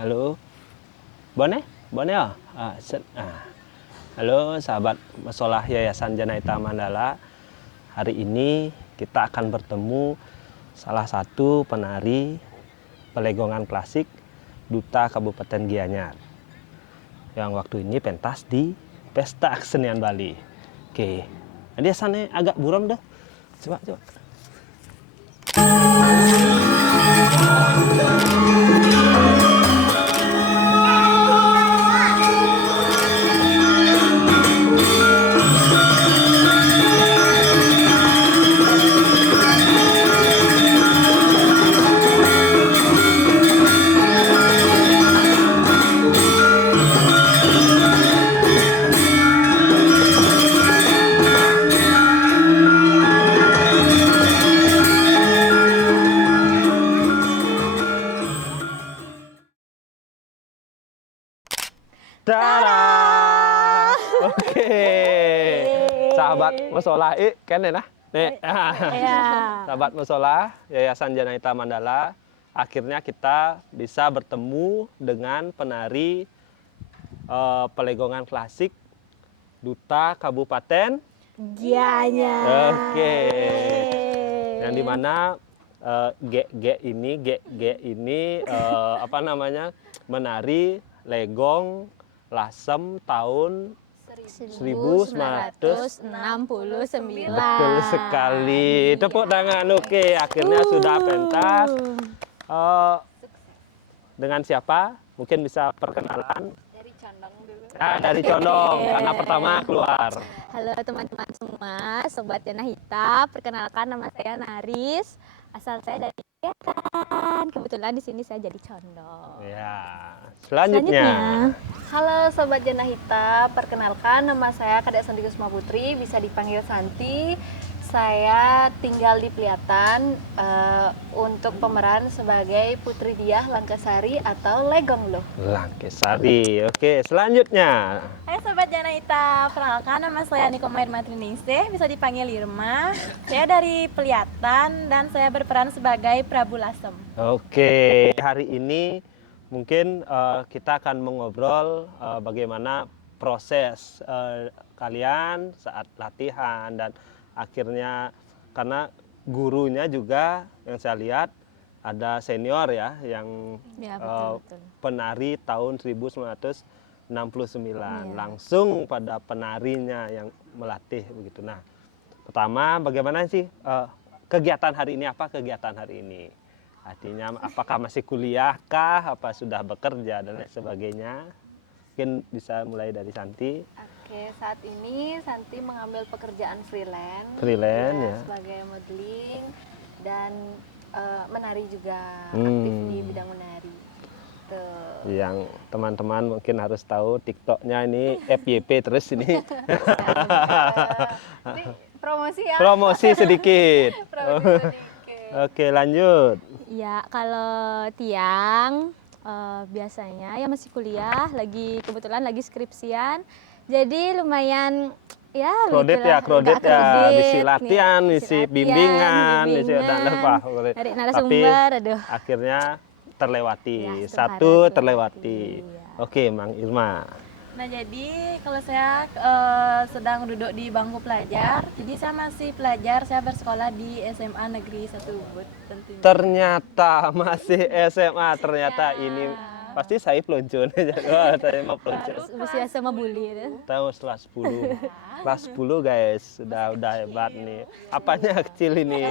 Halo, Bone? Bone ya? Halo sahabat Musolah Yayasan Janaita Mandala. Hari ini kita akan bertemu salah satu penari pelegongan klasik Duta Kabupaten Gianyar yang waktu ini pentas di Pesta Kesenian Bali. Oke, dia sana agak buram dah. Coba. Tada! Oke. Sahabat Musolah kan ya nah. Nih. Sahabat Musolah Yayasan Janaita Mandala, akhirnya kita bisa bertemu dengan penari pelegongan klasik Duta Kabupaten Gianyar. Oke. Yang dimana G ini menari legong Lasem tahun 1969. Betul sekali. Tepuk tangan. Oke, akhirnya sudah pentas. Dengan siapa? Mungkin bisa perkenalan. Dari Condong dulu. Dari Condong, karena pertama keluar. Halo teman-teman semua, Sobat Janahita. Perkenalkan, nama saya Naris. Asal saya dari Kegiatan. Kebetulan di sini saya jadi Condong. Ya. Selanjutnya. Halo Sobat Janahita, perkenalkan nama saya Kadek Santi Kusuma Putri, bisa dipanggil Santi. Saya tinggal di Peliatan untuk pemeran sebagai Putri Diah Langkasari atau Legong loh. Langkasari. Oke, selanjutnya. Hai Sobat Janahita, perkenalkan nama saya Niko Mair Matriningsih, bisa dipanggil Irma. Saya dari Peliatan dan saya berperan sebagai Prabu Lasem. Oke, hari ini mungkin kita akan mengobrol bagaimana proses kalian saat latihan dan akhirnya karena gurunya juga yang saya lihat ada senior ya yang betul. penari tahun 1969 langsung pada penarinya yang melatih begitu. Nah, pertama bagaimana sih kegiatan hari ini, apa kegiatan hari ini? Artinya apakah masih kuliah kah, apa sudah bekerja dan lain sebagainya? Mungkin bisa mulai dari Santi. Oke, saat ini Santi mengambil pekerjaan freelance. Ya. Sebagai modeling dan menari juga, aktif di bidang menari. Tuh. Yang teman-teman mungkin harus tahu TikToknya ini FYP terus ini. Ini promosi ya? Promosi sedikit. Promosi sedikit. Oke, lanjut. Ya, kalau Tiang biasanya ya masih kuliah, kebetulan lagi skripsian. Jadi lumayan ya Kredit ya, misi latihan, misi bimbingan, misi dari narasumber, tapi akhirnya terlewati, ya, satu terlewati. Ya. Oke, Mang Irma. Nah jadi kalau saya sedang duduk di bangku pelajar, jadi saya masih pelajar, saya bersekolah di SMA Negeri 1 Ubud tentunya. Ternyata masih SMA, ternyata ini pasti saya peluncur. Wah, saya mau peluncur. Usia sama bully itu. Tahu kelas 10. Kelas 10 guys, sudah hebat nih. Apanya kecil ini?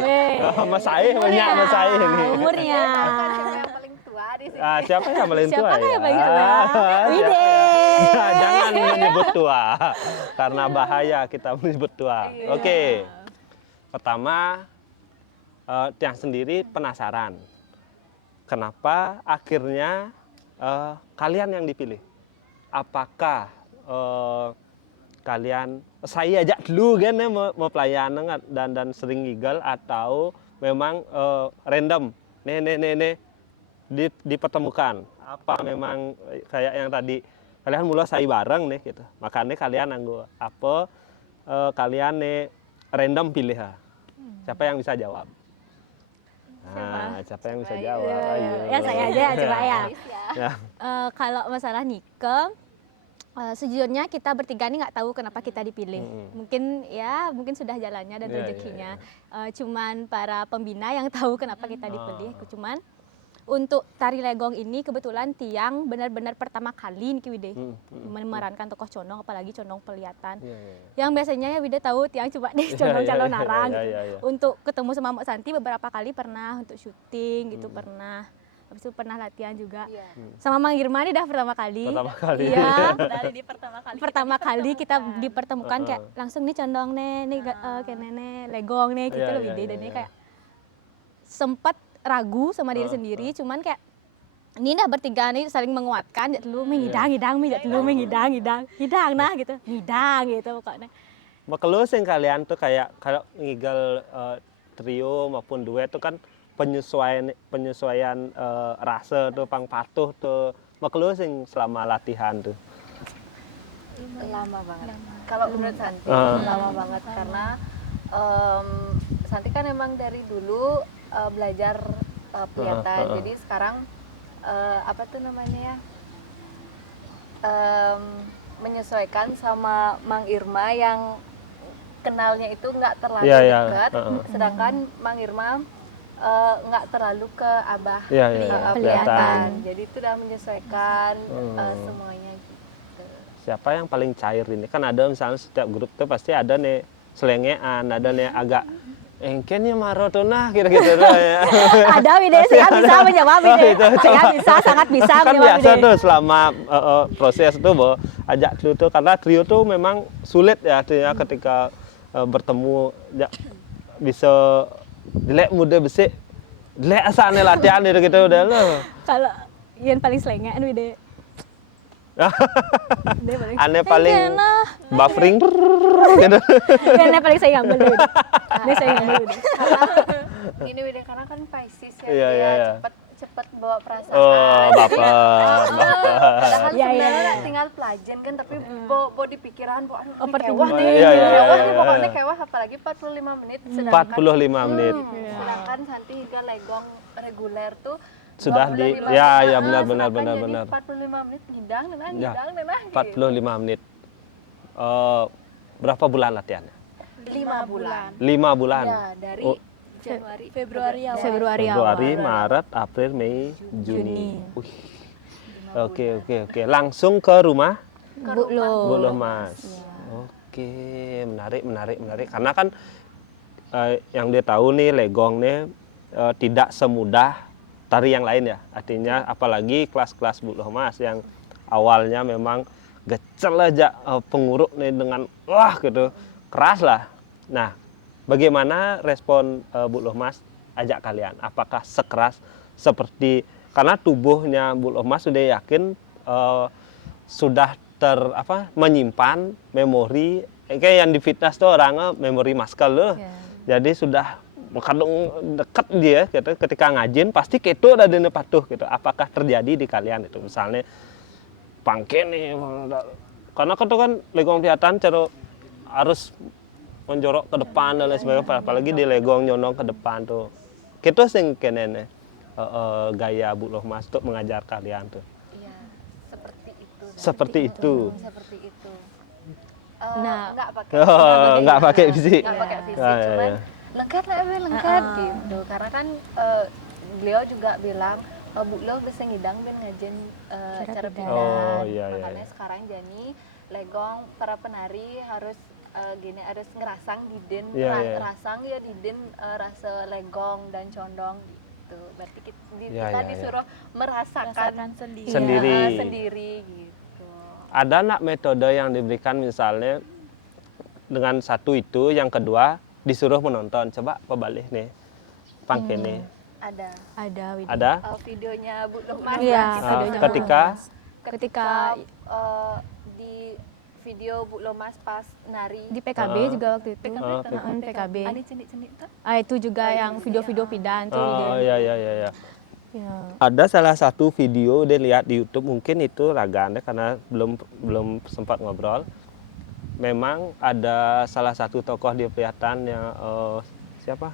Mas saya banyak mas saya ini. Umurnya. Siapa yang paling tua di sini? Siapa yang paling tua? Siapa yang paling tua? Wide. Jangan menyebut tua, karena bahaya kita menyebut tua. Oke. Pertama, Tiang sendiri penasaran. Kenapa akhirnya kalian yang dipilih? Apakah kalian saya ajak dulu kan mau pelayanan dan sering gigal, atau memang random nih dipertemukan? Apa memang kayak yang tadi kalian mulai saya bareng nih gitu, makanya kalian kalian nih random pilih ha? Siapa yang bisa jawab? Nah, siapa yang bisa Coba, jawab? Ya, Ayo. ya saya aja ya, coba ya. Haris ya. Ya. Kalau masalah Nike, sejujurnya kita bertiga nih nggak tahu kenapa kita dipilih. Mungkin sudah jalannya dan Iya, iya, rezekinya. Cuman para pembina yang tahu kenapa kita dipilih. Ah. Cuman untuk tari legong ini kebetulan Tiang benar-benar pertama kali nih Wide memerankan tokoh condong, apalagi condong pelihatan. Iya, iya. Yang biasanya ya Wide tahu Tiang coba deh condong iya, calon iya, narang iya, gitu. iya, iya. Untuk ketemu sama Mbak Santi beberapa kali pernah untuk syuting gitu pernah. Habis itu pernah latihan juga. Iya. Sama Mang Irma ini udah pertama kali. Pertama kali. Iya. Dari di pertama kali Pertama kali kita dipertemukan kayak Heeh. langsung nih condong nih kayak nenek legong nih gitu Iya, loh iya, Wide. iya, Dan ini iya. kayak sempat ragu sama diri sendiri, cuman kayak ini dah bertiga nih saling menguatkan, jat lu mengidang, jat lu mengidang, hidang nah gitu, hidang gitu pokoknya. Makelu sing kalian tuh kayak kalau ngigal trio maupun duet tuh kan penyesuaian rasa tuh pang patuh tuh makelu sing selama latihan tuh. Lama banget. Kalau menurut Santi lama banget karena Santi kan emang dari dulu belajar pelihatan. Jadi sekarang apa tuh namanya ya? Menyesuaikan sama Mang Irma yang kenalnya itu nggak terlalu Iya, iya. dekat, sedangkan Mang Irma nggak terlalu ke Abah Iya, iya, pelihatan. Jadi itu udah menyesuaikan semuanya gitu. Siapa yang paling cair ini? Kan ada misalnya setiap grup tuh pasti ada nih selengean, ada nih agak engkennya marotona gitu-gitu tuh ya. Ada Wide, saya bisa menjawab Wide. itu. Saya bisa, sangat bisa Kan menjawab biasa Wide. tuh selama proses tuh bahwa ajak trio tuh karena trio tuh memang sulit ya artinya ketika bertemu ya, bisa jelek muda besi jelek asalnya latihan gitu udah loh. Kalau yang paling selengean Wide. Dia paling Aneh paling Enak. buffering gitu. Dia paling saya ngambil Wide. Dia saya ngambil Wide. Gini Wida, karena kan Pisces ya, Iya, dia iya, iya. cepet bawa perasaan. Oh, Jadi, baper. padahal Iya, iya, sebenarnya iya. tinggal pelajen kan, tapi bawa di pikiran, bawa aduh, ini Overthinking. kewah nih, Iya, iya, iya, kewah iya, nih, iya. pokoknya kewah, apalagi 45 menit. Sedangkan 45 menit. sedangkan Santi hingga legong reguler tuh Sudah 25 di menit. ya ya Nah, benar sedangkan jadi benar. 45 menit ngidang Ya, ngidang gitu. 45 menit. Berapa bulan latihannya? 5 bulan. 5 bulan. Ya, dari Oh. Januari, Februari awal. Februari Februari, awal. Maret, April, Mei, Juni. Juni. Wih. Oke. Langsung ke rumah Bu Lo. Bu Mas. Oke, menarik. Karena kan yang dia tahu nih legong nih tidak semudah tari yang lain ya. Artinya apalagi kelas-kelas Bu Mas yang awalnya memang gecel aja penguruk nih dengan wah gitu keras lah. Nah, bagaimana respon Bu Mas ajak kalian? Apakah sekeras seperti karena tubuhnya Bu Mas sudah yakin sudah menyimpan memori kayak yang di fitness tuh orangnya memori masker loh. Jadi sudah kadang deket dia gitu ketika ngajin pasti keto ada di patuh gitu. Apakah terjadi di kalian itu misalnya pangke nih karena kan legong kelihatan cara harus menjorok ke depan dan lain sebagainya apalagi di legong nyondong ke depan tuh. Gitu sing kene gaya Bu Mas untuk mengajar kalian tuh. Iya, seperti itu. Seperti itu. Seperti itu. Nah, Nggak pakai Nggak pakai fisik. nggak pakai fisik, Ah, iya, cuman iya. lengkap lah lengkap gitu. Karena kan beliau juga bilang Bu Lo bisa ngidang ben ngajin cara pindah. Oh, iya, iya, Makanya iya. sekarang jadi legong para penari harus gini harus ngerasang didin Iya, iya. rasang ya didin rasa legong dan condong gitu. Berarti kita, Iya, kita iya, iya. disuruh merasakan Rasakan sendiri. Sendiri. sendiri gitu. Ada nak metode yang diberikan misalnya dengan satu itu, yang kedua disuruh menonton. Coba pebalik nih, pangke nih. Ada Wide. Ada? videonya Bu Mas Iya, gitu. videonya ketika ketika di video Bu Lomas pas nari di PKB juga waktu itu. PKB. Ani cendik-cendik tuh. Itu juga yang video-video pidan tuh. Oh Wide. iya. Ya. Ada salah satu video dia lihat di YouTube, mungkin itu raganya karena belum sempat ngobrol. Memang ada salah satu tokoh di pelihatan yang siapa?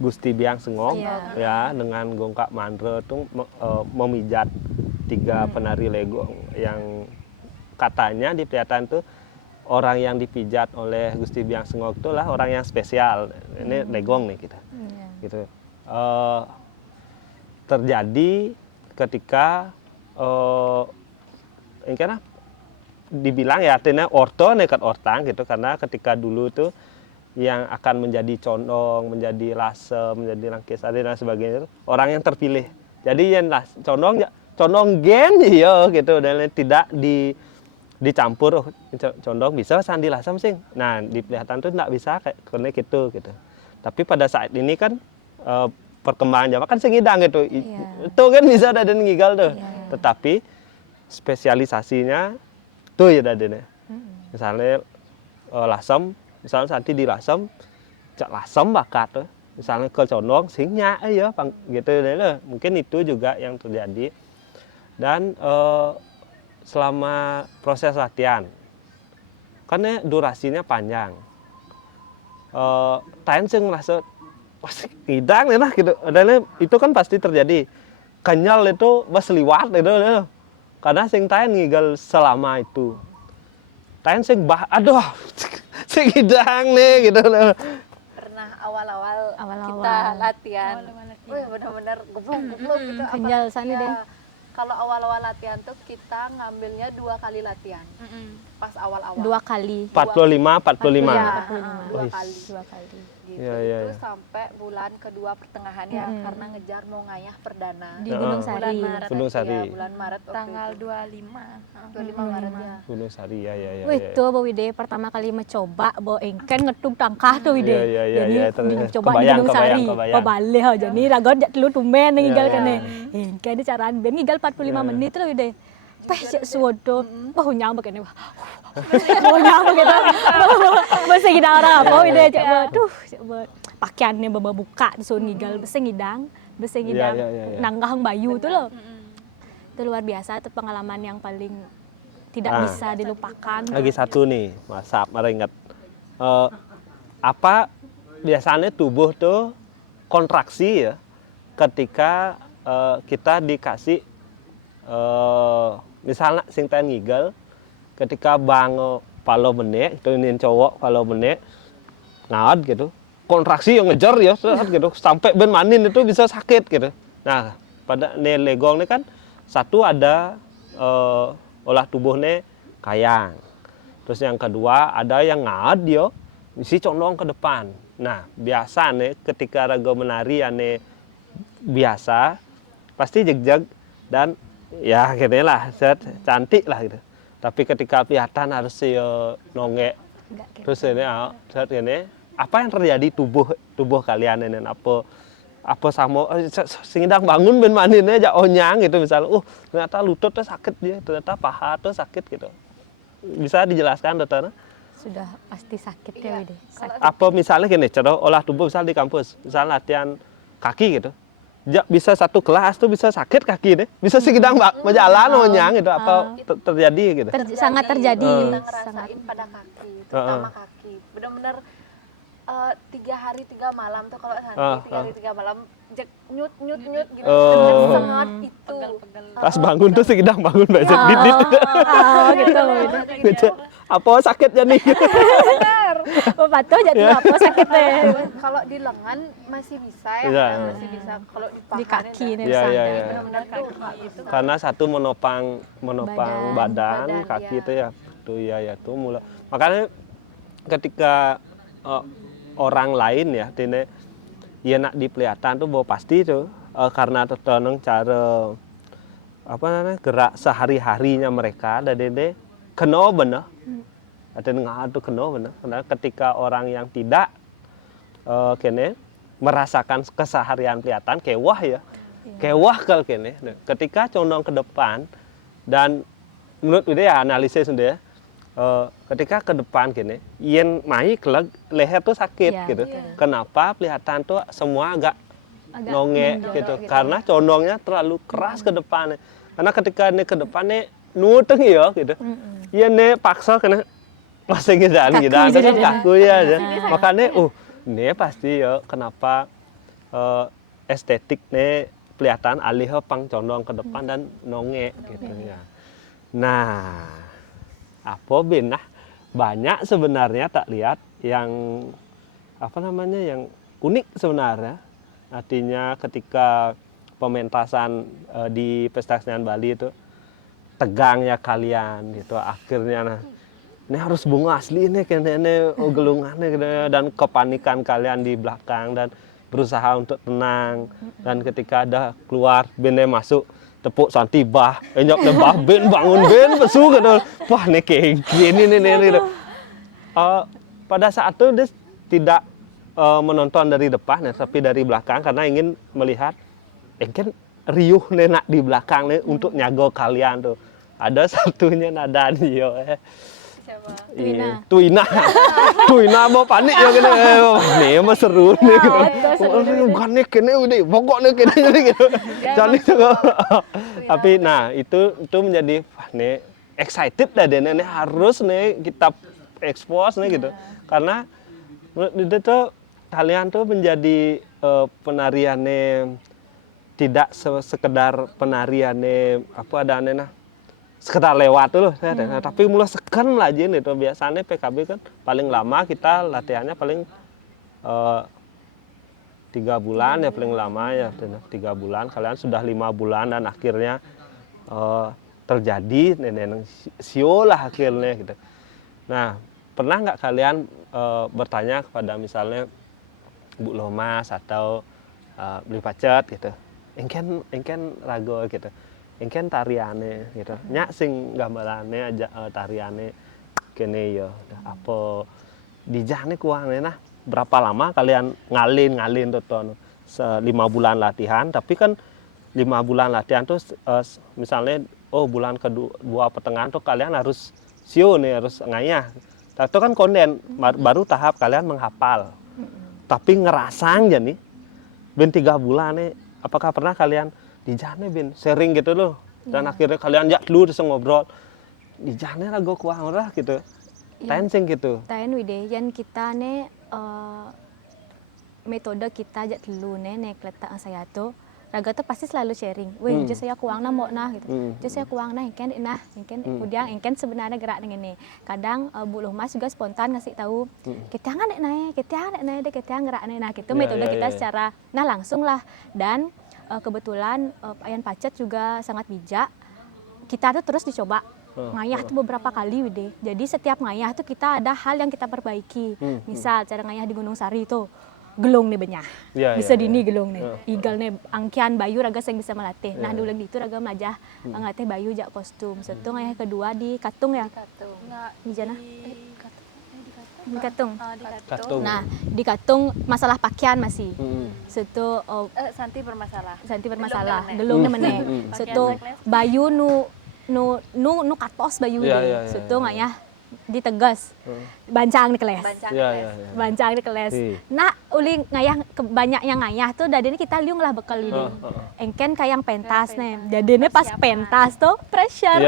Gusti Biang Sengok Iya. ya dengan Gongkak Mandre itu memijat 3 penari legong yang katanya di Priatan tuh orang yang dipijat oleh Gusti Biang Sengok itu lah orang yang spesial. Ini legong nih kita. Iya. Gitu. Terjadi ketika ini karena dibilang ya artinya orto nekat ortang gitu karena ketika dulu tuh yang akan menjadi condong, menjadi lasem, menjadi langkisari dan sebagainya itu orang yang terpilih. Jadi yang condong gen ya gitu dan tidak dicampur condong bisa sandi lasem sing. Nah, di Pelihatan tuh enggak bisa karena gitu. Tapi pada saat ini kan perkembangan zaman kan sengidang gitu. Iya. Itu kan bisa ada dan ngigal tuh. Iya. Tetapi spesialisasinya tuh ya dadene. Misalnya lasem, misalnya nanti di lasem, cak lasem bakat tuh. Misalnya ke condong singnya ya gitu deh loh. Mungkin itu juga yang terjadi. Dan selama proses latihan karena durasinya panjang. Tain sing merasa hidang nah gitu. Dan itu kan pasti terjadi. Kenyal itu besliwat itu. Karena sing tain ngigal selama itu. Tain sing aduh sing hidang nih gitu. Pernah awal-awal Awal-awal. kita latihan, Awal-awal latihan. wih benar-benar geblok gitu. Kenyal Apalagi- sana ya, deh. Kalau awal-awal latihan tuh kita ngambilnya 2 kali latihan pas awal-awal. 2 kali. 45. Iya, Dua 45. kali. 2 kali. Gitu. Iya, iya, Itu iya. sampai bulan kedua pertengahan ya karena ngejar mau ngayah perdana. Di Gunung Heeh. Sari. Bulan Maret. Gunung Sari. Ya, bulan Maret waktu Tanggal itu. 25. 25 Maret ya. Gunung Sari ya. Wih, tuh Bo Wide pertama kali mencoba Bo Engken ngetung tangkah tuh Wide. Iya, Jadi terus coba di kebayang, Gunung Sari. kebayang. Oh balik aja nih ragot jak telu tumen ngigal Iya, kan iya. Engken di caraan ben ngigal 45 menit tuh Wide. Peh cek suwodo. Wah nyang begini. Wah nyang begitu. Masih kita orang apa Wide cek waduh cek pakaiannya baba buka disuruh ngigal bese ngidang Iya, iya. nanggahang bayu tuh loh. Itu luar biasa, itu pengalaman yang paling tidak Nah. bisa dilupakan. Lagi satu nih, masap, mari ingat. Apa biasanya tubuh tuh kontraksi ya ketika kita dikasih misalnya sing ten ngigel ketika bang palo benek itu ini cowok palo benek ngawat gitu kontraksi yang ngejar ya gitu sampai ben manin itu bisa sakit gitu. Nah pada legong ini kan satu ada olah tubuhnya kayang. Terus yang kedua ada yang ngawat dia isi condong ke depan. Nah biasa nih ketika raga menari ane biasa pasti jeg-jeg dan ya gitu lah cantik lah gitu. Tapi ketika kelihatan harus nongek terus ini saat ini apa yang terjadi tubuh kalian ini apa sama singidang bangun ben maninnya aja onyang gitu misalnya ternyata lututnya sakit dia ternyata paha tuh sakit gitu bisa dijelaskan dokter Sudah pasti sakit ya Iya. Wide. Sakit. apa misalnya gini cara olah tubuh misal di kampus misalnya latihan kaki gitu bisa satu kelas tuh bisa sakit kaki deh bisa singidang berjalan onyang gitu apa terjadi gitu Sangat terjadi. Kita Sangat. ngerasain pada kaki, terutama kaki. Benar-benar 3 hari 3 malam tuh kalau Santi 3 hari 3 malam nyut gitu dengan sengat itu. pas bangun tuh singidang bangun baca didit Gitu Wide. gitu apa sakit jadi Oh patuh jadi apa sakit deh. Kalau di lengan masih bisa ya, Iya. masih bisa. Kalau di paha Di kaki nih Iya, misalnya. iya, iya. benar-benar tuh itu. karena satu menopang Badan. badan kaki iya. itu ya tuh ya tuh mulai makanya ketika orang lain ya tine ya nak dipelihatan tuh bahwa pasti tuh karena tertenang cara apa namanya gerak sehari-harinya mereka dan dede kena bener ada ngadu kena bener karena ketika orang yang tidak kene merasakan keseharian pelihatan kewah ya kewah kalau kene ketika condong ke depan dan menurut ide ya analisis sendiri ketika ke depan gini yen mai keleg leher tuh sakit Iya, gitu betul. kenapa pelihatan tuh semua agak Agak nongek menonjol gitu gitu. karena condongnya terlalu keras ke depannya karena ketika ini ke depannya nuteng ya gitu yen ne paksa kena masih gidan Kaku gidan jadi kan dia. kaku ya aja makanya ini pasti ya kenapa estetik nih kelihatan alih pang condong ke depan dan nongek gitu ya. Nah, apa bin nah banyak sebenarnya tak lihat yang apa namanya yang unik sebenarnya. Artinya ketika pementasan di Pesta Kesenian Bali itu tegangnya kalian gitu akhirnya nah ini harus bunga asli ini kayaknya gelungannya gitu, dan kepanikan kalian di belakang dan berusaha untuk tenang dan ketika ada keluar bene masuk tepuk santi bah enyok bah ben bangun ben pesu gitu wah nih kayak gini nih gitu. Pada saat itu dia tidak menonton dari depan ya, tapi dari belakang karena ingin melihat kan riuh nenak di belakang nih untuk nyago kalian tuh ada satunya nada Dio Tuina. Tuina mau panik ya gini. Nih mah seru nih gitu. Bukan nih kene udah pokok nih kene gitu. Jadi tapi nah itu menjadi wah nih excited dah dia nih harus nih kita expose nih gitu. Karena itu tuh kalian tuh menjadi penariannya tidak sekedar penariannya apa adanya nah sekedar lewat tuh loh, tapi mulai sekan lagi nih tuh biasanya PKB kan paling lama kita latihannya paling 3 bulan ya paling lama ya 3 bulan kalian sudah 5 bulan dan akhirnya terjadi nenek sio lah akhirnya gitu. Nah pernah nggak kalian bertanya kepada misalnya Bu Lomas atau Beli Pacet gitu, engken rago gitu. Engken tariane gitu. Nyak sing gambarane aja tariane kene ya. Apa dijane kuangnya nah berapa lama kalian ngalin tuh 5 bulan latihan tapi kan 5 bulan latihan tuh misalnya bulan kedua pertengahan tuh kalian harus sio nih harus ngayah. Itu kan konden baru tahap kalian menghafal. Tapi ngerasang ya nih ben 3 bulan nih apakah pernah kalian di jane bin sharing gitu loh dan akhirnya kalian jak dulu terus ngobrol di jane lah gue kuang lah gitu tensing gitu Tain wide yang kita nih metode kita jak dulu nih kletak saya tuh raga tuh pasti selalu sharing. Wih, saya kuang nah mau nah gitu. Saya kuang nah ingken kemudian ingken sebenarnya gerak dengan ini. Kadang Bu Lomas juga spontan ngasih tahu kita nggak naik deh kita gerak nah gitu metode kita secara nah langsung lah dan kebetulan Pak Yan Pacet juga sangat bijak. Kita tuh terus dicoba ngayah tuh beberapa kali Wide. Jadi setiap ngayah tuh kita ada hal yang kita perbaiki. Misal cara ngayah di Gunung Sari itu gelung nih benyah. Bisa dini gelung nih. Igal nih angkian bayu raga yang bisa melatih. Nah dulu itu raga melajah ngelatih bayu jak kostum. Satu ngayah kedua di Katung ya. Di jana. Di Katung. Nah, di Katung masalah pakaian masih. Satu Santi bermasalah. Gelungnya meneh. Satu bayu nu katos bayu deh. Satu ngayah ditegas. Bancang di keles. Bancang di keles. Nah, uli ngayah banyak yang ngayah tuh dadene kita liung lah bekal ini. Engken kayak pentas nih. Dadene pas pentas tuh pressure.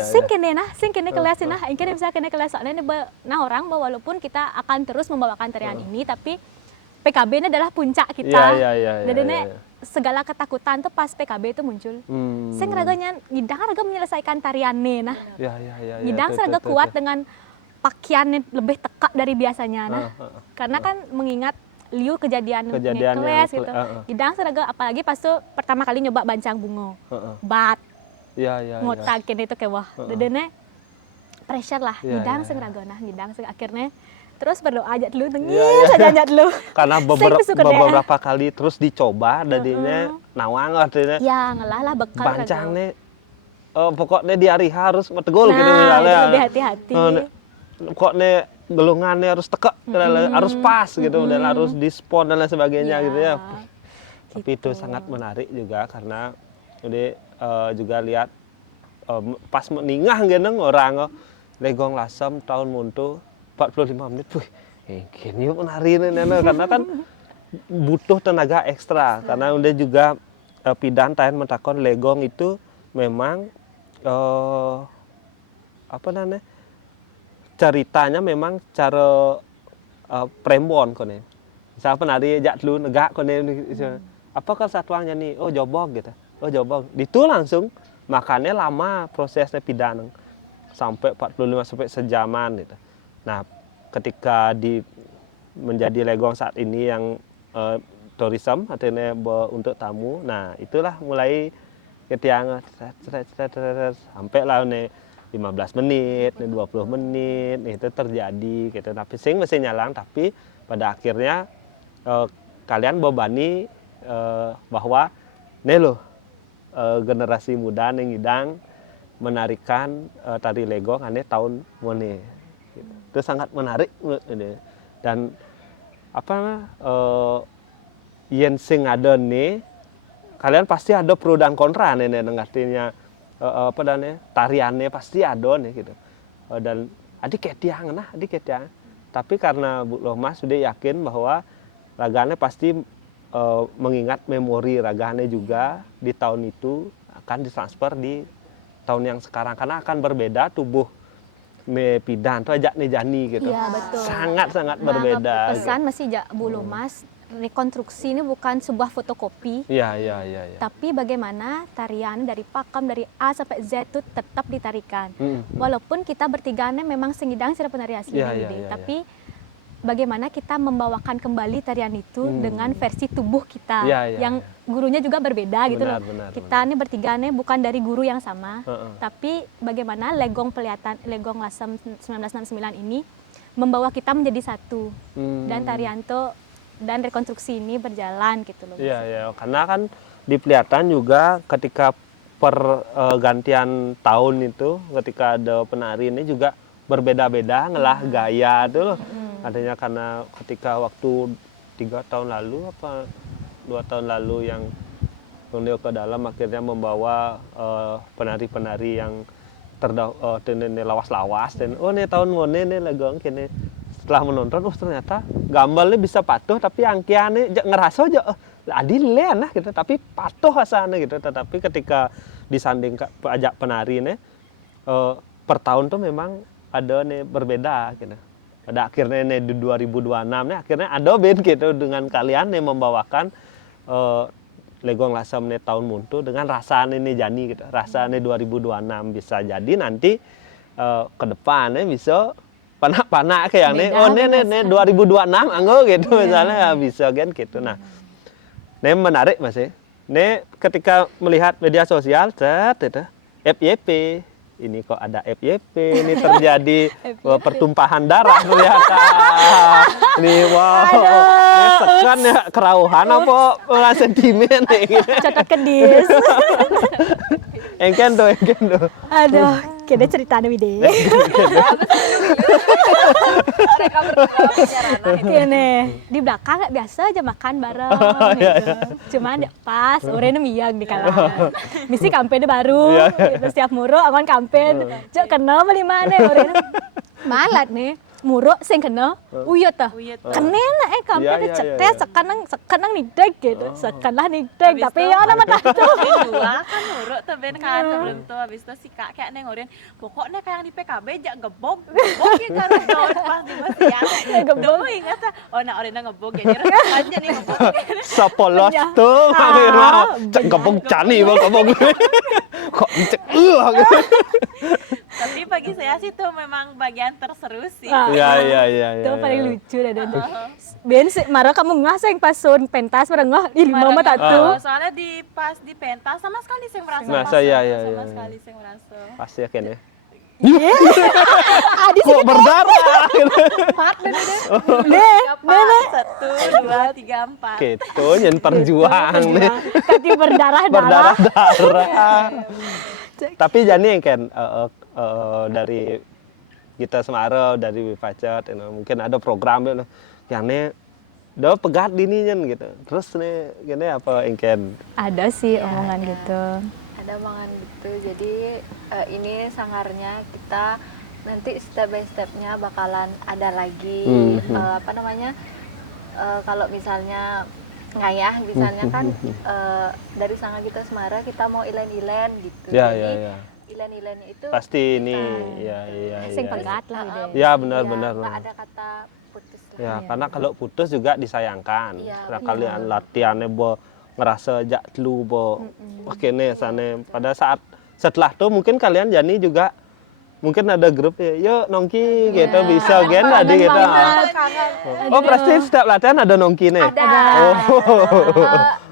Sing kene keles nah, engken bisa kene keles soalnya nah orang bahwa walaupun kita akan terus membawakan tarian ini tapi PKB ini adalah puncak kita. Dadene segala ketakutan tuh pas PKB itu muncul. Sing raganya ngidang raga menyelesaikan tariannya nah. Ngidang raga kuat dengan pakaiannya lebih tekak dari biasanya nah. Karena kan mengingat liu kejadian keles gitu. Ngidang raga apalagi pas tuh pertama kali nyoba bancang bungo. Bat. Ngotak kene itu kayak wah. Dadene pressure lah. Ngidang sing raga nah, ngidang sing akhirnya terus berdoa aja dulu, nangis aja dulu. Karena beberapa kali terus dicoba, jadinya nawang artinya. Ya ngelah lah bekal. Bancang nih, pokoknya di hari harus tegul gitu misalnya. Lebih hati-hati. Pokoknya gelungannya harus tekak, harus pas gitu, dan harus dispon dan lain sebagainya gitu ya. Tapi itu sangat menarik juga karena udah juga lihat pas meningah geneng orang legong lasem tahun muntu 45 menit, gini yuk menari karena kan butuh tenaga ekstra karena udah juga pidan tahan mentakon legong itu memang apa namanya ceritanya memang cara prembon kone Misal penari jak dulu negak kone apa kan satuannya nih? Oh jobog gitu. Oh jobog. Itu langsung makannya lama prosesnya pidana sampai 45 sampai sejaman gitu. Nah, ketika menjadi legong saat ini yang tourism artinya untuk tamu. Nah, itulah mulai ketiang sampai lah nih 15 menit, nih 20 menit, itu terjadi gitu. Tapi sing mesti nyalang, tapi pada akhirnya kalian bebani bahwa nih loh generasi muda nih ngidang menarikan tari legong aneh tahun mone. Gitu. Itu sangat menarik ini. Dan apa yen sing ada nih kalian pasti ada pro dan kontra nih artinya apa dan tariannya pasti ada nih gitu. Dan adik ketiang tapi karena Bu Loma sudah yakin bahwa ragane pasti mengingat memori ragane juga di tahun itu akan ditransfer di tahun yang sekarang karena akan berbeda tubuh pidan tuh ajak nejani gitu. Iya, betul. Sangat berbeda. Pesan masih jak Bu Lomas, rekonstruksi ini bukan sebuah fotokopi. Iya. Tapi bagaimana tarian dari pakam dari A sampai Z itu tetap ditarikan. Walaupun kita bertiganya memang sengidang sira penari asli tapi bagaimana kita membawakan kembali tarian itu dengan versi tubuh kita yang gurunya juga berbeda gitu loh. Kita ini bertiganya bukan dari guru yang sama, tapi bagaimana legong Lasem 1969 ini membawa kita menjadi satu. Dan tarian itu dan rekonstruksi ini berjalan gitu loh. Iya, karena kan di Peliatan juga ketika pergantian tahun itu ketika ada penari ini juga berbeda-beda ngelah gaya tuh loh. Adanya karena ketika waktu 3 tahun lalu apa 2 tahun lalu yang beliau ke dalam akhirnya membawa penari-penari yang lawas-lawas dan nih tahun ngone nih legong kini setelah menonton ternyata gambarnya bisa patuh tapi angkiannya ngerasa aja adil lah gitu tapi patuh asana gitu tetapi ketika disanding ajak penari nih per tahun tuh memang ada nih berbeda gitu. Pada akhirnya nih di 2026 nih akhirnya ada band gitu dengan kalian nih membawakan legong Lasem nih tahun muntu dengan rasanya nih jani gitu. Rasanya 2026 bisa jadi nanti ke depannya bisa panak-panak kayak nih oh nih 2026 anggo gitu misalnya bisa kan gitu. Nah, ini menarik Mas ya. Ini ketika melihat media sosial itu FYP ini kok ada FYP, ini terjadi pertumpahan darah ternyata. Ini wow, ini sekan ya kerauhan apa sentimen nih. Catat kedis. Engken tuh. Aduh, kayaknya ceritanya wide. Kene di belakang nggak biasa aja makan bareng gitu. Cuman pas orangnya miyang di kalangan. Misi kampanye baru, gitu. Setiap muro aman kampen. Jok kenal beli mana orangnya malat nih. Muro sing kena uyut tah. Kenen kampen cetes sekarang nidek gitu. Sekarang nidek tapi ya nama tato. Dua kan muro tuh ben kan sebelum tuh habis itu si kak kayak neng orian pokoknya kayak yang di PKB jak gebog ya karo daun pas di siang. Gebog ingat oh nah orian ngebog jadi aja nih gebog. Sapolos tuh cek gebog cani gebog. Kok cek Tapi bagi saya sih itu memang bagian terseru sih. Iya. Itu paling lucu dah. Ben marah kamu ngaseng pas sun pentas merengah ih mama tato. Soalnya pas di pentas sama sekali saya merasa. Sama sekali saya merasa. Pasti yakin ya. Kok berdarah? 4 deh. Satu, dua, tiga, 4. Gitu nyen perjuang nih. Kati berdarah-darah. Tapi jadi kan dari kita Semarang dari Wipacet mungkin ada program yang nih udah pegat dininya gitu. Terus nih gini apa ingin Ada sih omongan gitu. Ada omongan gitu. Jadi ini sangarnya kita nanti step by stepnya bakalan ada lagi apa namanya kalau misalnya ngayah misalnya kan dari sangat kita Semarang kita mau ilen-ilen gitu. Jadi ilen-ilennya itu pasti ini ya. Sing pegat lah gitu. Ya benar. Nggak ada kata putus lah. Ya, karena kalau putus juga disayangkan. Iya, Nah, kalian latihannya ngerasa jak telu oke nih sana. Pada saat setelah tuh mungkin kalian Jani juga mungkin ada grup ya, yuk nongki gitu bisa gen tadi gitu. Oh, pasti setiap latihan ada nongki nih. Ada. Oh.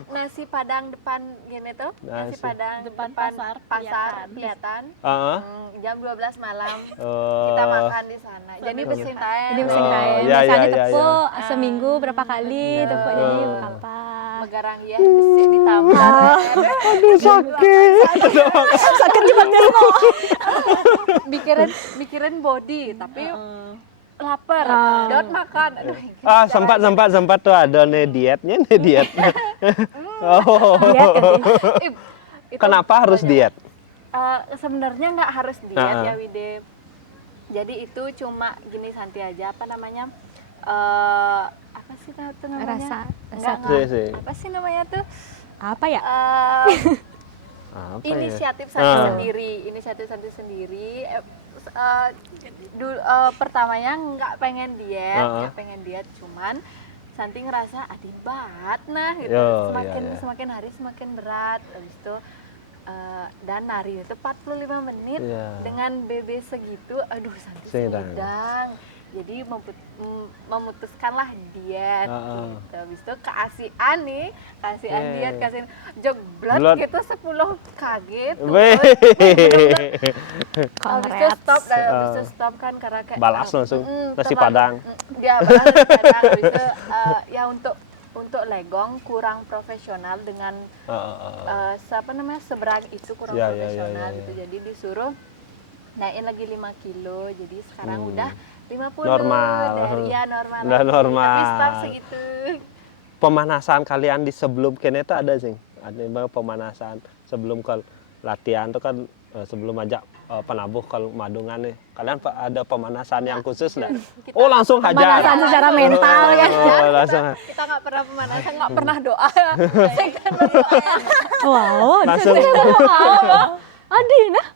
Nasi padang depan gini tuh, nasi Nasi. padang Depan pasar pasar kelihatan. Heeh. Jam 12 malam Oh. kita makan di sana. Jadi bersih Jadi tayo. sing Oh, tae. ya, Biasanya ya, ya, tepuk seminggu berapa kali tepuk jadi apa. Megarang ya besi ditampar. Aduh sakit. Sakit jimatnya semua. Mikirin body tapi lapar. Dot makan. Aduh, Sempat tuh ada nih dietnya nih diet. Oh. Diet kan sih. itu Kenapa harus diet? sebenarnya nggak harus diet Ah. ya Wide. Jadi itu cuma gini Santi aja apa namanya? Apa sih itu namanya? Rasa Nggak. Sih. Apa sih namanya tuh? apa ya? Apa ya? Inisiatif Santi sendiri. Pertamanya nggak pengen diet, cuman Santi ngerasa adin banget nah gitu. Yo, Semakin hari semakin berat. Habis itu dan nari itu 45 menit Iya. dengan BB segitu, aduh Santi Sedang. sedang. Jadi memutuskanlah diet Heeh. gitu. Habis itu kasihan Yeah. diet, kasihan jeblot Blot. gitu 10 kaget tuh. Weh. Habis itu stop kan karena kayak Balas langsung nasi terlalu- padang. Dia balas nasi padang. Habis itu ya untuk legong kurang profesional dengan siapa namanya seberang itu kurang Ya, ya, profesional ya, ya, gitu. Jadi disuruh naikin lagi 5 kilo. Jadi sekarang udah 50 Normal. normal. Udah lagi. normal. Tapi stop segitu. Pemanasan kalian di sebelum kene itu ada sih. Ada pemanasan sebelum ke latihan tuh kan sebelum ajak penabuh kalau madungan nih. Kalian ada pemanasan yang khusus nggak? Oh langsung hajar. Pemanasan secara mental ya. Oh, langsung. Kita nggak pernah pemanasan, nggak pernah doa. Saya kan berdoa. Wow, Langsung. Adi nah.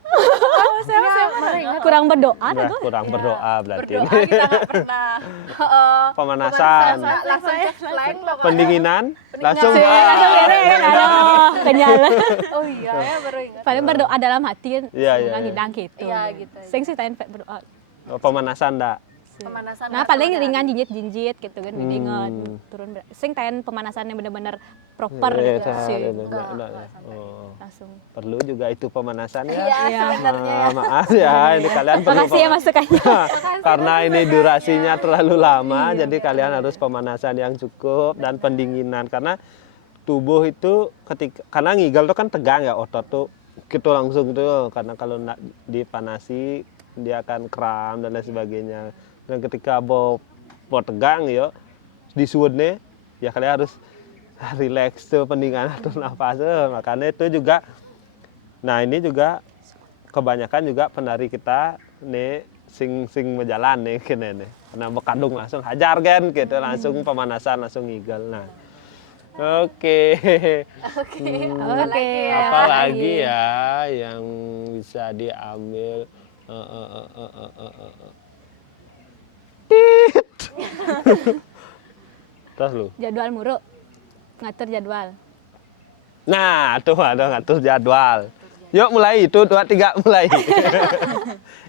Saya Kurang berdoa Nah, tuh. kurang berdoa berarti. berdoa kita nggak pernah. Pemanasan. Langsung cek flank pokoknya. Pendinginan langsung. Kenyal. Oh iya ya baru ingat. Paling berdoa dalam hati kan. Iya, iya, Semoga iya. hidang gitu. Iya, gitu. Sing sih tain berdoa. Pemanasan enggak? Pemanasan. Nah, nggak paling sama ringan jinjit gitu kan, ingat turun berat. Sing tain pemanasannya bener-bener proper Iya, gitu sih. enggak. Oh. Langsung. Perlu juga itu pemanasan ya. Iya, sebenarnya ya. Maaf ya, ini kalian perlu Makasih ya masukannya. karena ini durasinya terlalu lama, jadi kalian harus pemanasan yang cukup dan pendinginan karena tubuh itu karena ngigel tuh kan tegang ya otot tuh gitu langsung tuh karena kalau nak dipanasi dia akan kram dan lain sebagainya dan ketika mau tegang ya disuwunnya ya kalian harus relax tuh pendingan atau nafas tuh. Makanya itu juga nah ini juga kebanyakan juga penari kita nih sing berjalan nih kene nih karena bekadung langsung hajar kan gitu langsung pemanasan langsung ngigel. Nah oke. Apa lagi ya yang bisa diambil? Tit. Terus lu? Jadwal muruk. Ngatur jadwal. Nah, tuh ada ngatur jadwal. Yuk mulai itu 2 3 mulai.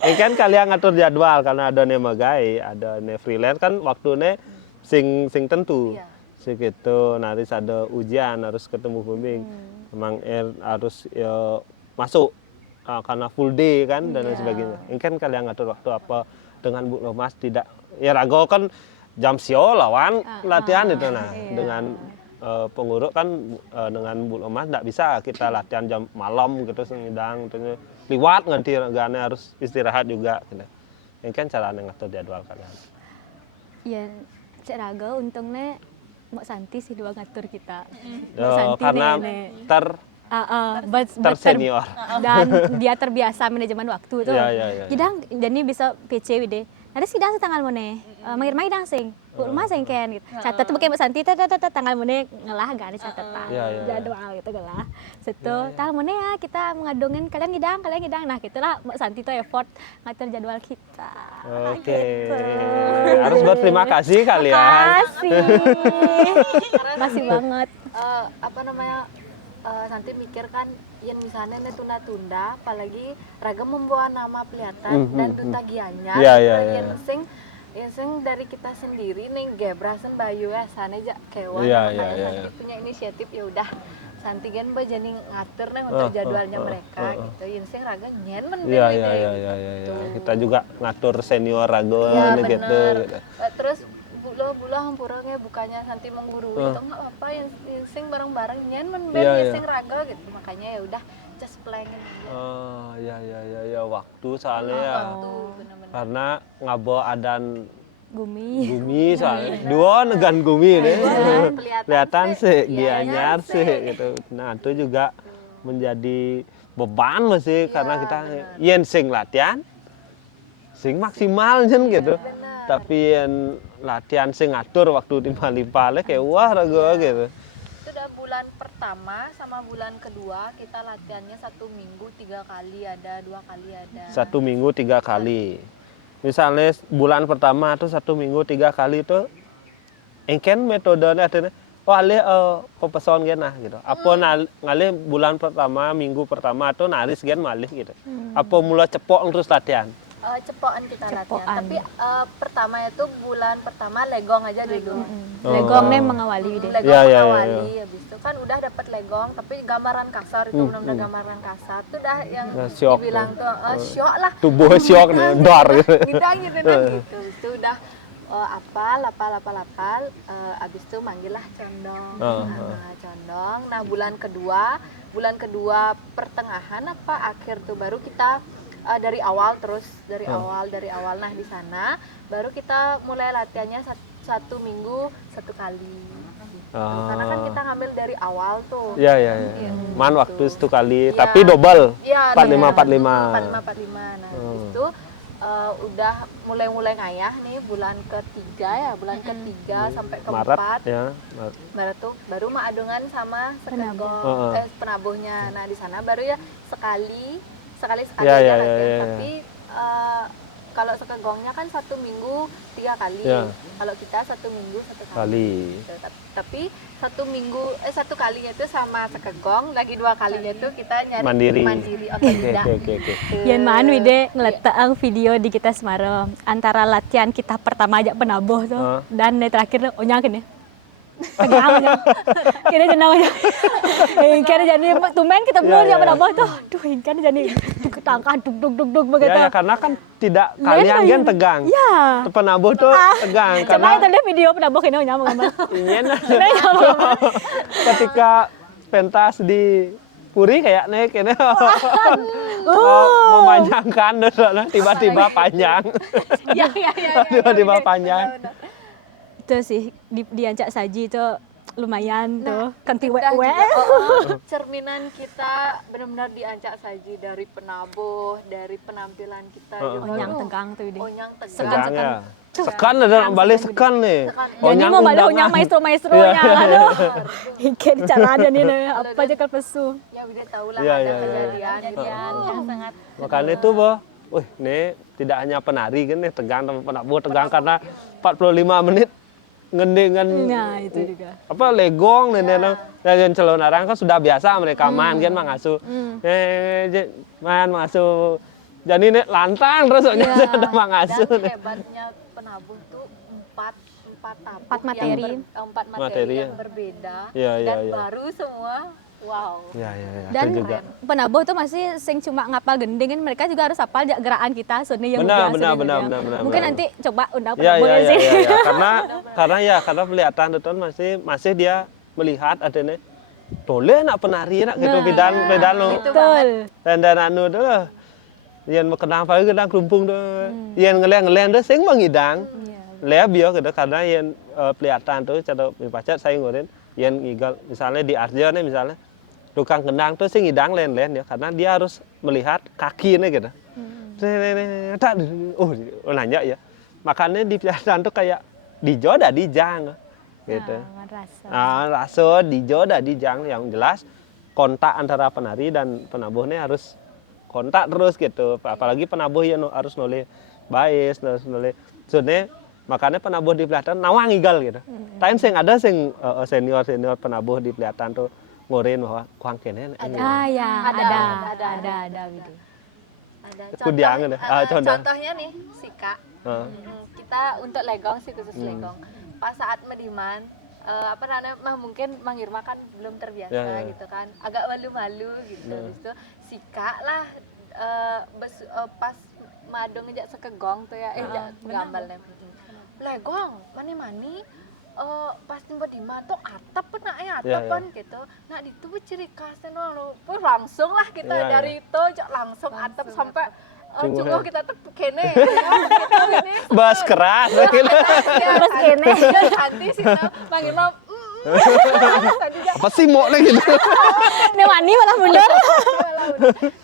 Ini kan kalian ngatur jadwal karena ada nih magai, ada nih freelance kan waktunya sing tentu. Iya. Segitu, nanti ada ujian harus ketemu pembimbing. Emang harus ya, masuk karena full day kan dan lain sebagainya. Ini kan kalian ngatur waktu apa dengan Bu Lomas tidak ya rago kan jam sio lawan latihan itu nah dengan pengurus kan dengan Bu Lomas tidak bisa kita latihan jam malam gitu sengidang terus liwat nganti gane harus istirahat juga gitu. Ini kan cara ngatur jadwal kalian. Ya, cek raga untungnya Mbak Santi sih dua ngatur kita. Karena tersenior. Dan dia terbiasa manajemen waktu tuh. Iya. Jadi bisa PC wide. Ada sidang setanggal mana? main dancing. Bu rumah sing ken gitu. Catet tuh pakai Mbak Santi tanggal meneh ngelah gak ada catatan. Iya, iya. Jadwal gitu gelah. Situ tanggal meneh ya kita mengadongin kalian ngidang. Nah, gitulah Mbak Santi tuh effort ngatur jadwal kita. Oke. Gitu. Harus berterima kasih kalian. Makasih. Makasih banget. Apa namanya, nanti mikir kan yang misalnya tunda-tunda, apalagi Raga membawa nama Peliatan dan Duta Gianyar. Iya, iya, iya. Yang sing dari kita sendiri nih Gebrasen Bayu ya sana aja kewan. Iya, Makanya iya, Santi iya. punya inisiatif, ya udah Santi kan jadi ngatur nih untuk jadwalnya mereka gitu. Yang sing Raga nyen Iya, iya, iya, iya, iya. Kita juga ngatur senior rago Iya gitu. bener. Gitu. Terus bulan hampurnya bukannya Santi menggurui itu nggak apa, yang sing bareng-bareng nyen men Iya, yang iya. sing Raga gitu. Makanya ya udah just playing aja. Oh, iya, iya, iya, iya. Waktu soalnya ya. Waktu bener-bener. Karena ngabo adan Gumi. gumi soalnya. Dua negan gumi deh. Kelihatan sih, Gianyar Gianyar sih gitu. Nah, itu juga menjadi beban masih karena kita yen sing latihan sing maksimal jen gitu. Tapi yen latihan sing ngatur waktu limpah-limpah kayak wah rago gitu. Itu udah bulan pertama sama bulan kedua kita latihannya 1 minggu 3 kali ada, 2 kali ada. 1 minggu 3 kali. Misalnya bulan pertama tuh 1 minggu 3 kali itu engken metodenya ada oh alih pepeson gen nah gitu. Apa ngalih bulan pertama minggu pertama tuh naris gen malih gitu. Apa mulai cepok terus latihan. Cepokan kita latihan. Cepokan. Tapi pertama itu bulan pertama legong aja dulu. Legong nih mengawali deh. Legong Iya, iya, mengawali, habis itu kan udah dapat legong, tapi gambaran kasar itu benar-benar gambaran kasar. Itu dah yang Nah, syok. dibilang tuh syok lah. Tubuh syok nih, dar gitu. Gitu. Itu udah apal, abis itu manggillah condong. Condong. Nah, bulan kedua pertengahan apa akhir tuh baru kita dari awal dari awal. Nah, di sana baru kita mulai latihannya 1 minggu 1 kali. Gitu. Karena kan kita ngambil dari awal tuh. Iya, iya, iya. Man waktu itu kali, Iya. tapi double. Iya, 45. 45. Nah, habis itu udah mulai ngayah nih bulan ketiga ya, bulan ketiga sampai Maret keempat. ya. Maret tuh baru maadungan sama sekegong penabuhnya. Nah, di sana baru ya sekali Ya, aja ya, latihan. ya, ya. Tapi kalau sekegongnya kan 1 minggu 3 kali. Ya. Kalau kita 1 minggu 1 kali. Kali. Gitu. Tapi 1 kalinya itu sama sekegong, lagi 2 kalinya itu kita nyari Mandiri. otodidak. Oke. Yan man wide ngeletak video di kita Semarang antara latihan kita pertama aja penabuh tuh dan yang terakhir onya kene. Pegang aja. Kene jenang aja. Kene jadi tumben kita belum yang penabuh tuh. Duh, kene jadi tangkah duk begitu. Ya, karena kan tidak kalian kan tegang. Ya. Penabuh tuh tegang Cuma karena itu dia video penabuh kene onya menggambar. Iya, ketika pentas di Puri kayak naik ini memanjangkan soalnya tiba-tiba panjang. Tiba-tiba panjang. Itu sih diancak saji itu lumayan tuh. Kanti Udah we. juga, cerminan kita benar-benar diancak saji dari penabuh, dari penampilan kita juga. Onyang tegang tuh deh. Onyang tegang. Tegang ya. Sekan ada balik sekan nih. Jadi mau balik onyang maestro-maestronya. Aduh. Ikan cara aja nih apa aja kalau pesu. Ya udah tahu lah Iya, ada iya, iya. kejadian yang sangat Makanya itu boh, wih, ini tidak hanya penari kan nih tegang sama penabuh tegang karena 45 menit ngendengan Nah, itu juga. apa legong dan celon orang kan sudah biasa mereka main kan mangasuh. Mangasuh. Jadi nih lantang terus ada Dan mangasuh. hebatnya penabuh tuh empat materi. empat Materi, materi yang ya. berbeda Iya, iya, dan iya. baru semua. Wow. Ya, Dan itu juga. penabuh tuh masih sing cuma ngapal gending kan mereka juga harus hafal gerakan kita Sony yang Benar, udah, benar. Mungkin nanti coba undang Ya, penabuh ya, sih. ya. Karena kelihatan itu masih dia melihat ada nih boleh nak penari nak gitu pedan lo. Betul. Dan anu tuh yang kenang paling kedang kelumpung tuh. Yang ngeleng tuh sing mengidang. Lea bio gitu karena yang kelihatan tuh cara pacat saya ngurin yang igal misalnya di Arjo nih misalnya tukang kendang tuh sing ngidang len ya karena dia harus melihat kaki nih gitu. Tak nanya ya. makanya di Peliatan tuh kayak dijo dah dijang gitu. Nah, rasa. Nah, raso dijo dah dijang yang jelas kontak antara penari dan penabuhnya harus kontak terus gitu. Apalagi penabuh yang harus noleh baes, harus noleh. Soalnya makanya penabuh di Peliatan nawang igal gitu. Tapi sing ada sing senior penabuh di Peliatan tuh ngorein bahwa kuang kene. Ah ya, ada Widi. Ada Kudiangan deh. Contoh. contohnya nih Sika. Kita untuk legong sih khusus legong. Pas saat mediman apa namanya mungkin Mang Irma kan belum terbiasa Ya. gitu kan, agak malu-malu gitu. Habis itu Sika lah pas madong ngejak sekegong tuh ya gambar nih. Legong mani-mani pas tiba di matok atap pun nak atap Ya, ya. kan gitu. Nah itu ciri khasnya no, langsung lah kita Ya, ya. dari itu langsung atap sampai Cuma- cungguh kita tuh kene gitu ini. Bas keras gitu. Terus kene. Nanti sih panggil Apa sih mau gitu. Nih wani malah mundur.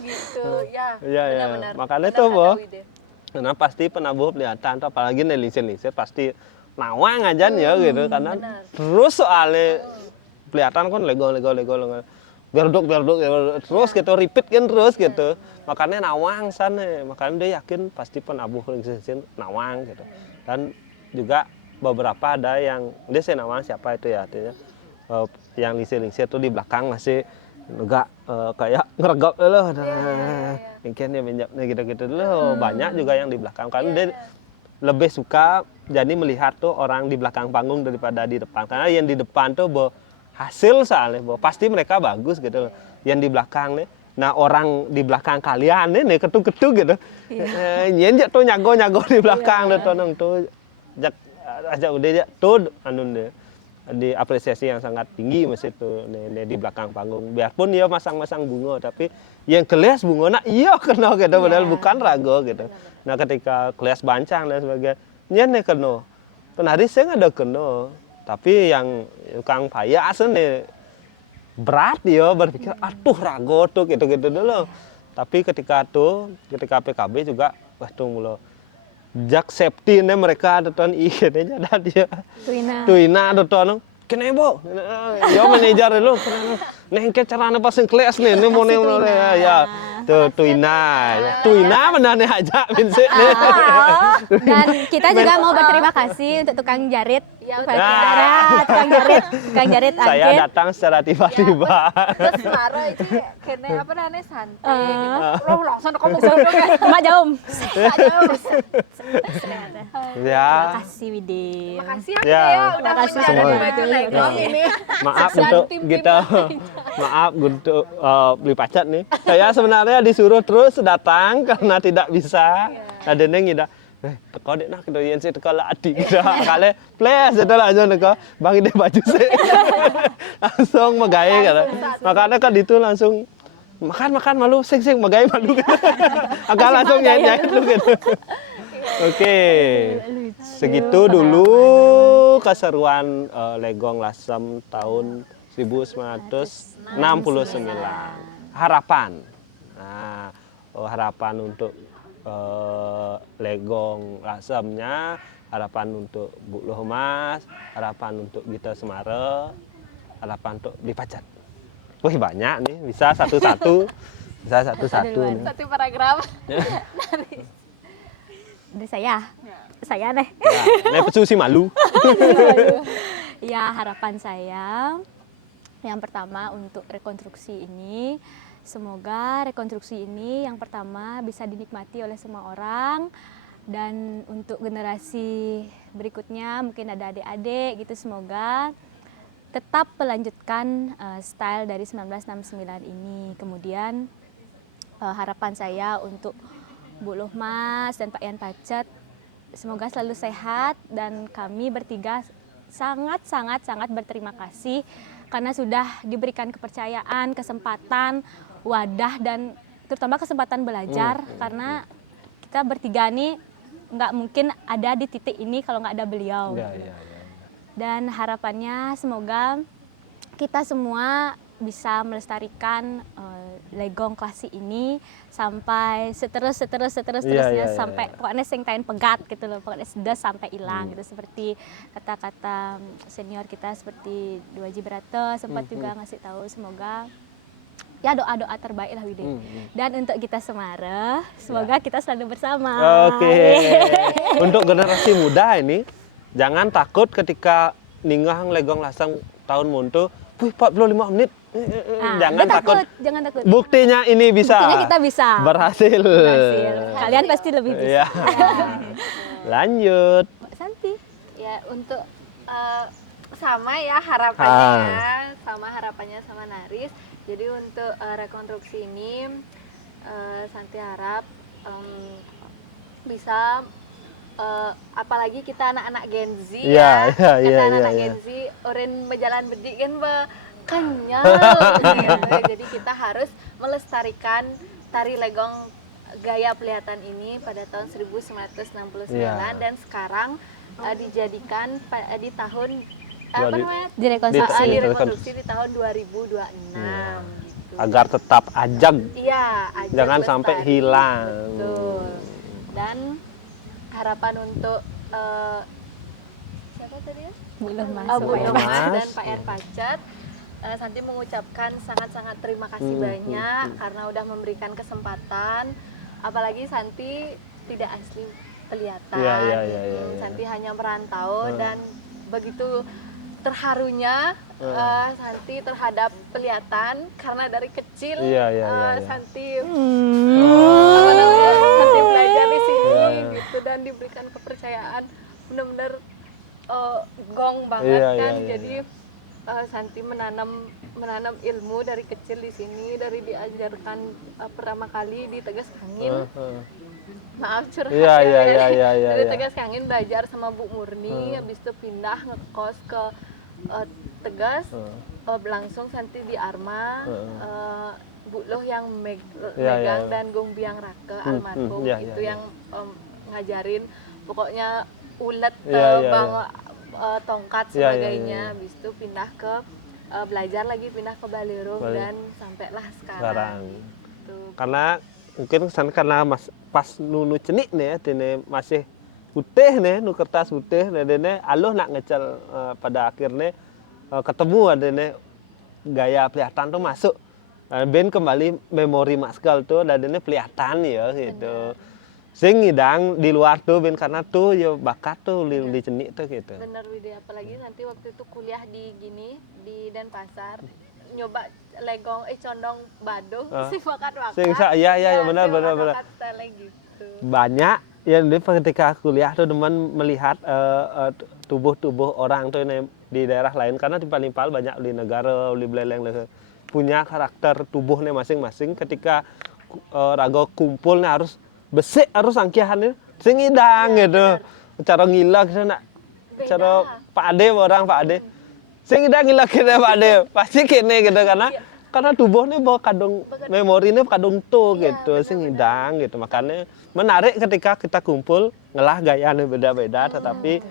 gitu ya. Iya, iya. Benar-benar. Makanya Benar tuh, kata Bo. Wide. Karena pasti penabuh Peliatan tuh apalagi nih lincir-lincir pasti nawang aja ya gitu karena benar. terus soalnya Peliatan kan lego berduk terus gitu repeat kan terus gitu makanya nawang sana makanya dia yakin pasti penabuh lincir nawang gitu dan juga beberapa ada yang dia sih nawang siapa itu ya artinya yang lincir tuh di belakang masih enggak kayak ngeregap loh mungkin dia minjapnya gitu-gitu loh banyak juga yang di belakang karena dia lebih suka jadi melihat tuh orang di belakang panggung daripada di depan karena yang di depan tuh hasil soalnya pasti mereka bagus gitu loh yang di belakang nih nah orang di belakang kalian nih ketuk-ketuk gitu nyenjak tuh nyago di belakang tuh nong tuh ajak udah tuh anu deh diapresiasi yang sangat tinggi masih itu di belakang panggung biarpun dia masang-masang bunga tapi yang kelas bunga nak iya kena gitu padahal bukan rago gitu nah ketika kelas bancang dan sebagainya nih kena penari saya ada kena tapi yang kang payas nih berat dia berpikir aduh rago tuh gitu dulu tapi ketika PKB juga wah tuh mulu jak safety nih mereka ada tuan ini ada dia tuina ada tuan kene bo yo manajer lu nih ke caranya pasang kelas nih mau ya tuina mana nih aja binse nih Dan kita juga mau berterima kasih untuk tukang jarit. Ya, Tukang jarit saya Angkin. datang secara tiba-tiba Terus Maro itu kene apa namanya santai gitu. Lo langsung kamu sendiri kan. Mak Jaum. ya Terima kasih Widi. Makasih Ya. ya udah Makasih kita ada semua. baju legong ini. maaf Dan untuk tim kita maaf untuk beli pacat nih saya sebenarnya disuruh terus datang karena tidak bisa ada neng ida teko dek nak kita yang teko lah adik kita kali please setelah aja teko bagi deh baju sih langsung megai kata makanya kan itu langsung makan malu sing megai malu gitu agak langsung nyai itu gitu oke segitu dulu keseruan Legong Lasem tahun 1969 harapan nah harapan untuk Legong Lasemnya harapan untuk Bu Lohmas harapan untuk Gita Semara harapan untuk Dipacat wih banyak nih bisa satu-satu nih. Satu paragraf. Dari saya nih. Nih pesu si malu. Ya harapan saya yang pertama untuk rekonstruksi ini semoga rekonstruksi ini yang pertama bisa dinikmati oleh semua orang dan untuk generasi berikutnya mungkin ada adik-adik gitu semoga tetap melanjutkan style dari 1969 ini. Kemudian harapan saya untuk Bu Lohmas dan Pak Yan Pacet semoga selalu sehat dan kami bertiga sangat berterima kasih karena sudah diberikan kepercayaan, kesempatan, wadah dan terutama kesempatan belajar karena kita bertiga nih nggak mungkin ada di titik ini kalau nggak ada beliau. Dan harapannya semoga kita semua bisa melestarikan legong klasik ini sampai seterusnya Iya, sampai pokoknya sing tain pegat gitu loh, pokoknya sudah sampai hilang gitu, seperti kata-kata senior kita seperti Duaji Brata sempat juga ngasih tahu, semoga ya doa-doa terbaik lah Wide. Dan untuk kita Semara, semoga kita selalu bersama. Oke. Untuk generasi muda ini, jangan takut ketika ningang legong lasang tahun muntu, wih 45 menit. Jangan takut. Jangan takut. Buktinya ini bisa. Buktinya kita bisa. Berhasil. Kalian pasti lebih bisa. Iya. Lanjut. Mbak Santi. Ya, untuk sama ya harapannya, sama Naris. Jadi untuk rekonstruksi ini Santi harap bisa apalagi kita anak-anak Gen Z Iya, ya. iya, Kita iya, anak-anak iya. Gen Z orang berjalan bedik kan kenyal gitu. Jadi kita harus melestarikan tari legong gaya pelihatan ini pada tahun 1969 Iya. dan sekarang dijadikan di tahun Dua apa di- namanya? Direkonstruksi. Direkonstruksi di tahun 2026 Iya. gitu. Agar tetap ajag. Iya, ajak Jangan sampai lestari. hilang. Betul. Dan harapan untuk siapa tadi ya? Belum Bu masuk. Belum Mas Mas. dan Pak R. Pacet. Santi mengucapkan sangat-sangat terima kasih banyak karena udah memberikan kesempatan. Apalagi Santi tidak asli pelihatan. Iya, iya, gitu. iya, iya, iya. Santi hanya merantau dan begitu terharunya Santi terhadap pelihatan karena dari kecil Iya, iya, iya, iya. Santi apa namanya, Santi belajar di sini gitu dan diberikan kepercayaan benar-benar gong banget Iya, kan. iya, iya, Jadi Santi menanam ilmu dari kecil di sini, dari diajarkan pertama kali di Tegas Kangin. Maaf curhat Iya, ya. iya, iya, iya, iya, Dari iya. Tegas Kangin belajar sama Bu Murni, habis itu pindah ngekos ke Tegas, langsung Santi di Arma, Bu Loh yang Iya, megang iya. dan Gung Biang Rake almarhum iya, itu iya, yang ngajarin pokoknya ulet Iya, iya, bang iya. tongkat Iya, iya, sebagainya, iya. habis itu pindah ke belajar lagi pindah ke Balirung dan sampailah Sekarang. sekarang. Tuh. Karena mungkin karena pas nunu cenik nih, tene masih putih nih, nu kertas putih, dene aloh nak ngecel pada akhirnya ketemu adene gaya pelihatan tuh masuk. Ben kembali memori maskal tuh adene pelihatan ya gitu. Sing ngidang di luar tuh ben karena tuh ya bakat tuh di cenik tuh gitu. Bener Widya, apalagi nanti waktu itu kuliah di di Denpasar nyoba legong condong baduh si bakat-bakat. Sing iya Ya, benar si benar benar. bakat-bakat tele gitu. Banyak yang ketika kuliah tuh teman melihat tubuh-tubuh orang tuh di daerah lain karena di Palipal banyak di negara di Beleleng punya karakter tubuhnya masing-masing. Ketika rago kumpulnya harus besik, harus angkihannya sing idang gitu. Cara ngilak gitu nak. Cara Pak Ade orang Pak Ade. Sing idang ngilak kita Pak Ade. Pasti kene gitu karena tubuhnya bawa kadung memorinya kadung tuh gitu sing idang gitu. Makanya menarik ketika kita kumpul ngelah gayanya beda-beda tetapi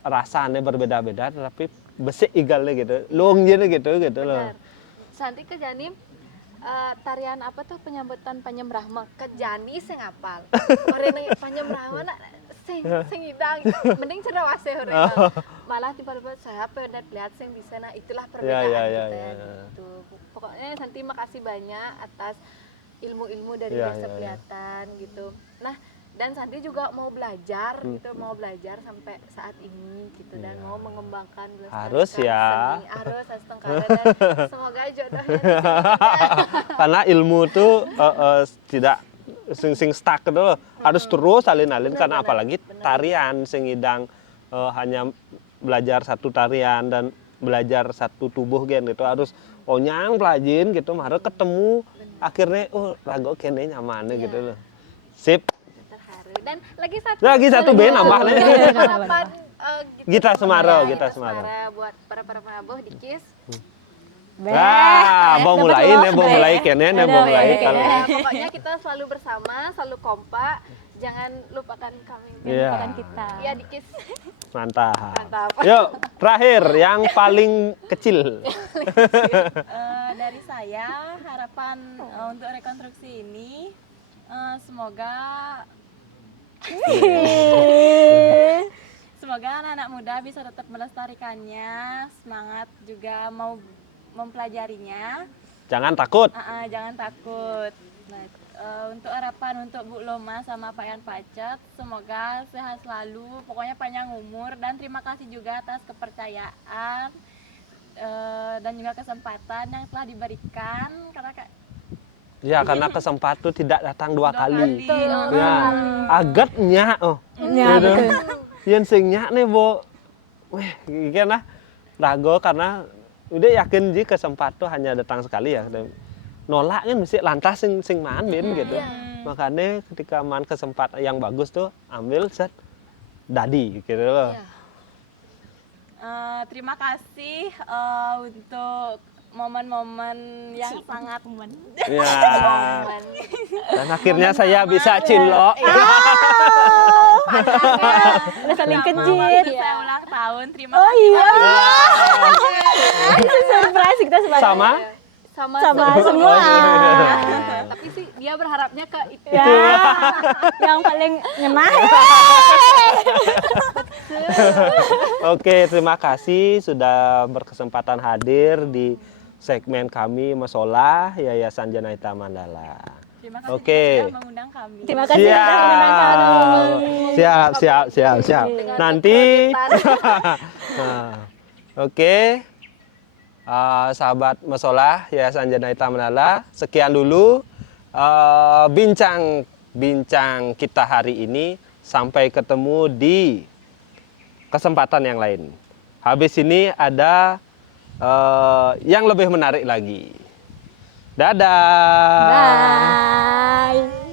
rasanya berbeda-beda tetapi besik igalnya gitu. Luangnya gitu loh. Benar. Santi ke Janim tarian apa tuh penyambutan Panyembrahma ke Jani sing apal. Orang yang Panyembrahma nak sing idang mending cerdas wase orang. Malah tiba-tiba saya pengen lihat sing bisa nah itulah perbedaan Ya, kita ya. gitu. Pokoknya Santi makasih banyak atas ilmu-ilmu dari Ya, desa ya. pelihatan gitu. Nah, dan Santi juga mau belajar gitu, mau belajar sampai saat ini gitu dan mau mengembangkan melestarikan Harus ya. seni. Harus tengkara dan semoga jodohnya di sini. Karena ilmu tuh tidak sing stuck gitu loh. Harus terus alin-alin karena apalagi tarian sing idang hanya belajar satu tarian dan belajar satu tubuh gen gitu harus onyang pelajin gitu harus ketemu akhirnya rago kene nyaman gitu loh. Sip. Terharu. Dan lagi Lagi satu band nambah nih. harapan Gita Semaro, ya, Gita Gita Semaro. buat para penabuh di KIS. Mau mulai kene mau mulai kalau Ya, pokoknya kita selalu bersama, selalu kompak. Jangan lupakan kami. Iya. Bukan kita. Ya di KIS. mantap. Mantap. Yuk, terakhir yang paling kecil. dari saya harapan untuk rekonstruksi ini semoga semoga anak-anak muda bisa tetap melestarikannya, semangat juga mau mempelajarinya. Jangan takut. Jangan takut. Nah, untuk harapan untuk Bu Loma sama Pak Yan Pacet, semoga sehat selalu, pokoknya panjang umur, dan terima kasih juga atas kepercayaan dan juga kesempatan yang telah diberikan Karena kesempatan tidak datang dua kali. kali. Ya, agatnya Ya, gitu. betul. Yen sing nyak nih, Bu. Weh, gimana? Rago karena udah yakin ji kesempatan hanya datang sekali ya. Nolak kan mesti lantas sing man Ben gitu. Makanya ketika man kesempatan yang bagus tuh ambil set dadi gitu loh. Terima kasih untuk momen-momen yang sangat Ya. Dan akhirnya saya bisa cinlok. Udah saling Sama kejit. waktu saya ulang tahun. Terima Oh kasih. iya. Itu surprise kita sebagai Sama Sama semua. Tapi sih dia berharapnya ke itu. Ya, yang paling nyenah. Oke, terima kasih sudah berkesempatan hadir di segmen kami Masolah Yayasan Janaita Mandala. Terima kasih Oke. sudah mengundang kami. Terima kasih sudah mengundang kami. Siap. Nanti Nah, oke. Sahabat Masolah Yayasan Janaita Mandala, sekian dulu bincang kita hari ini. Sampai ketemu di kesempatan yang lain. Habis ini ada yang lebih menarik lagi. Dadah. Bye.